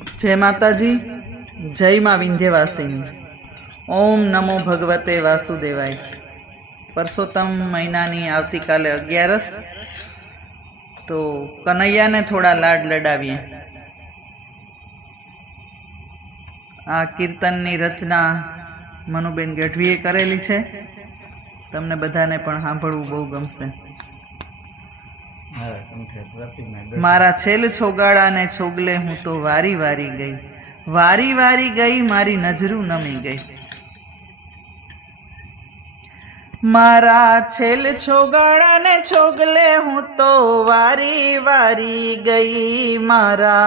जय माताजी, जय माँ विंध्यवासिनी। ओम नमो भगवते वासुदेवाय। परसोत्तम महीनानी आवती काले 11 तो कन्हैया ने थोड़ा लाड लडावीए। आ कीर्तननी रचना मनुबेन गढ़वीए करेली छे। तमने बधाने पण सांभळवुं बहु गमशे। मारा छेल छोगाड़ा ने छोगले हूँ तो वारी वारी गई, वारी वारी गई मारी नजरू नमी गई। मारा छेल छोगाड़ा ने छोगले हूँ तो वारी वारी गई, मारा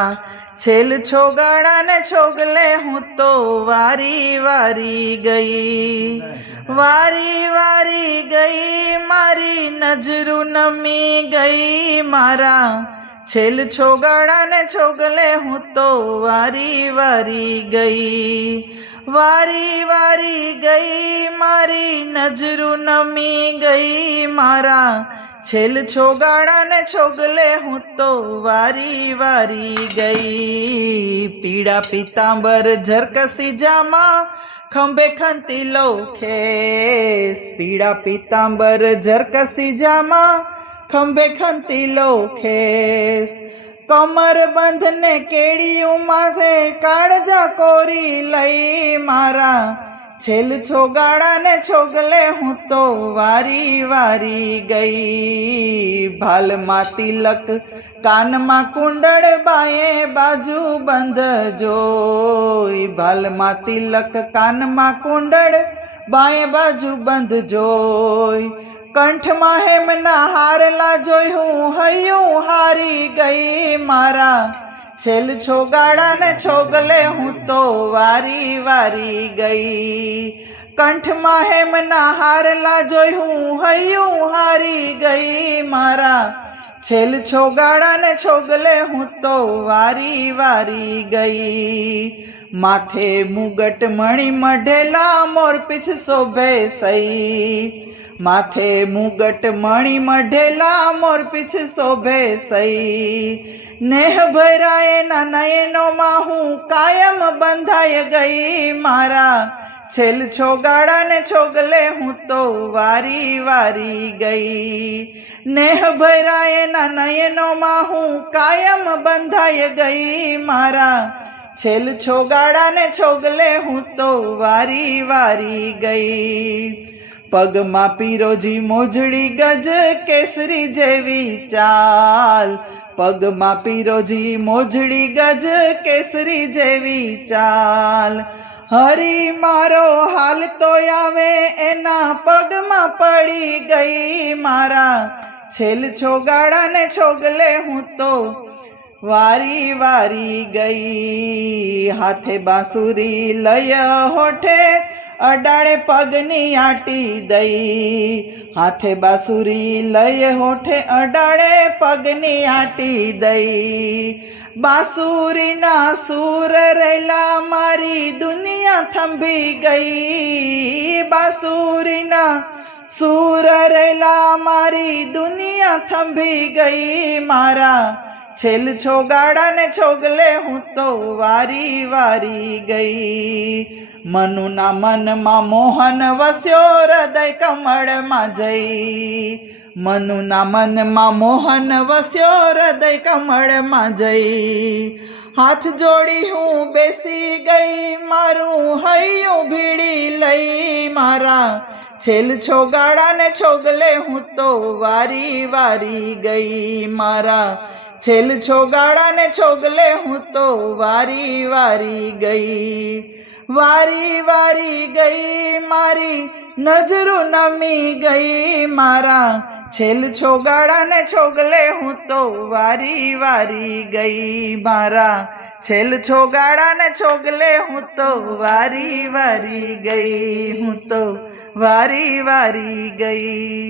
छेल छोगाड़ा ने छोगले हूँ तो वारी वारी गई, वारी वारी गई मारी नजरू नमी गई। मारा छेल छोगाड़ा ने छोगले हूँ तो वारी वारी गई, वारी वारी गई मारी नजरू नमी गई। मारा छेल छोगाड़ा ने छोगले हूँ तो वारी वारी गई। पीड़ा पीतांबर झरकसी जामा खंबे खंती लो खेस, पीड़ा पीतांबर झरकसी जामा खंबे खंती लो खेस। कमर बंधने केड़ियों माथे काळजा कोरी लई, मारा छेल छोगाड़ा ने छोगले हूँ तो वारी वारी गई। भाल मा तिलक कान मा कुंडल बाए बाजू बंध जोई, भाल मा तिलक कान मा कुंडल बाए बाजू बंध जोई। कंठ मा हेमना हारला जोई हूँ हयूं हारी गई। मारा छेल छोगाड़ा ने छोगले हूँ तो वारी वारी गई। कंठ मा हेमना हारला जोई हूँ हयूं हारी गई। मारा छेल छोगाड़ा ने छोगले हूँ तो वारी वारी गई। माथे मुगट मणि मढेला मोर पीछ शोभे सई, माथे मुगट मणि मढेला मोर पीछ शोभे सई। नेह भराए ना नयनो माहू कायम बंधाय गई। मारा छेल छोगाड़ा ने छोगले हूँ तो वारी वारी गई। नेह भराए ना नयनो माहू कायम बंधाय गई। मारा छेल छोगाड़ा ने छोगले हूँ तो वारी वारी गई। पग मा पीरोजी मोजड़ी गज केसरी जेवी चाल, पग मा पीरोजी मोजड़ी गज केसरी जेवी चाल। हरी मारो हाल तो आवे एना पग मा पड़ी गई। मारा छेल छोगाड़ा ने छोगले हूँ तो वारी वारी गई। हाथे बांसुरी लय होठे अडाड़े पगनी आटी दई, हाथे बांसुरी लय होठे अडाड़े पगनी आटी दई। बांसुरी ना सूर रेला मारी दुनिया थंभी गई, बांसुरी ना सूर रेला मारी दुनिया थंभी गई। मारा छेल छोगाड़ा ने छोगले हूँ तो वारी वारी गई। मनु ना मन मा मोहन वस्यो हृदय कमल मा जई, मनु ना मन मा मोहन वस्यो हृदय कमल मा जई। हाथ जोड़ी हूँ बेसी गई मारू हयूं भीड़ी लई। मारा छेल छोगाड़ा ने छोगले हूँ तो वारी वारी गई। मारा छेल छोगाड़ा ने छोगले हूँ तो वारी वारी गई, वारी वारी गई मारी नजरू नमी गई। मारा छेल छोगाड़ा ने छोगले हूँ तो वारी वारी गई। मारा छेल छोगाड़ा ने छोगले हूँ तो वारी वारी गई, हूँ तो वारी वारी गई।